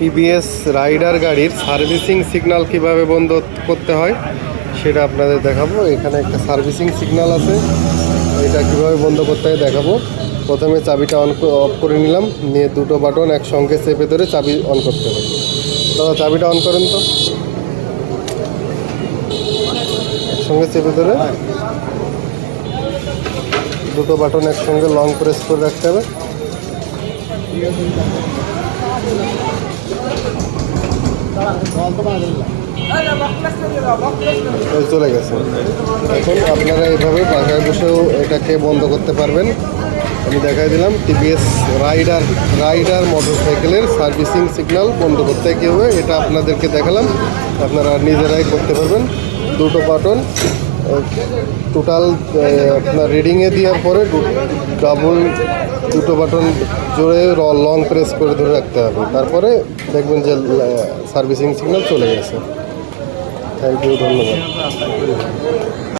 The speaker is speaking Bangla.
টিভিএস রাইডার গাড়ির সার্ভিসিং সিগন্যাল কিভাবে বন্ধ করতে হয় সেটা আপনাদের দেখাবো। এখানে একটা সার্ভিসিং সিগন্যাল আছে, এটা কিভাবে বন্ধ করতে হয় দেখাবো। প্রথমে চাবিটা অফ করে নিলাম, নিয়ে দুটো বাটন একসঙ্গে চেপে ধরে চাবি অন করতে হবে। দাদা চাবিটা অন করেন তো, একসঙ্গে চেপে ধরে দুটো বাটন একসঙ্গে লং প্রেস করে রাখতে হবে। চলে গেছে। এখন আপনারা এইভাবে বাসায় বসেও এটাকে বন্ধ করতে পারবেন। আমি দেখাই দিলাম টিভিএস রাইডার মোটরসাইকেলের সার্ভিসিং সিগন্যাল বন্ধ করতে কীভাবে, এটা আপনাদেরকে দেখালাম। আপনারা নিজেরাই করতে পারবেন। দুটো বাটন টোটাল আপনার রিডিংয়ে দেওয়ার পরে দুটো বাটন জোরে লং প্রেস করে ধরে রাখতে হবে, তারপরে দেখবেন যে সার্ভিসিং সিগন্যাল চলে গেছে। থ্যাংক ইউ, ধন্যবাদ।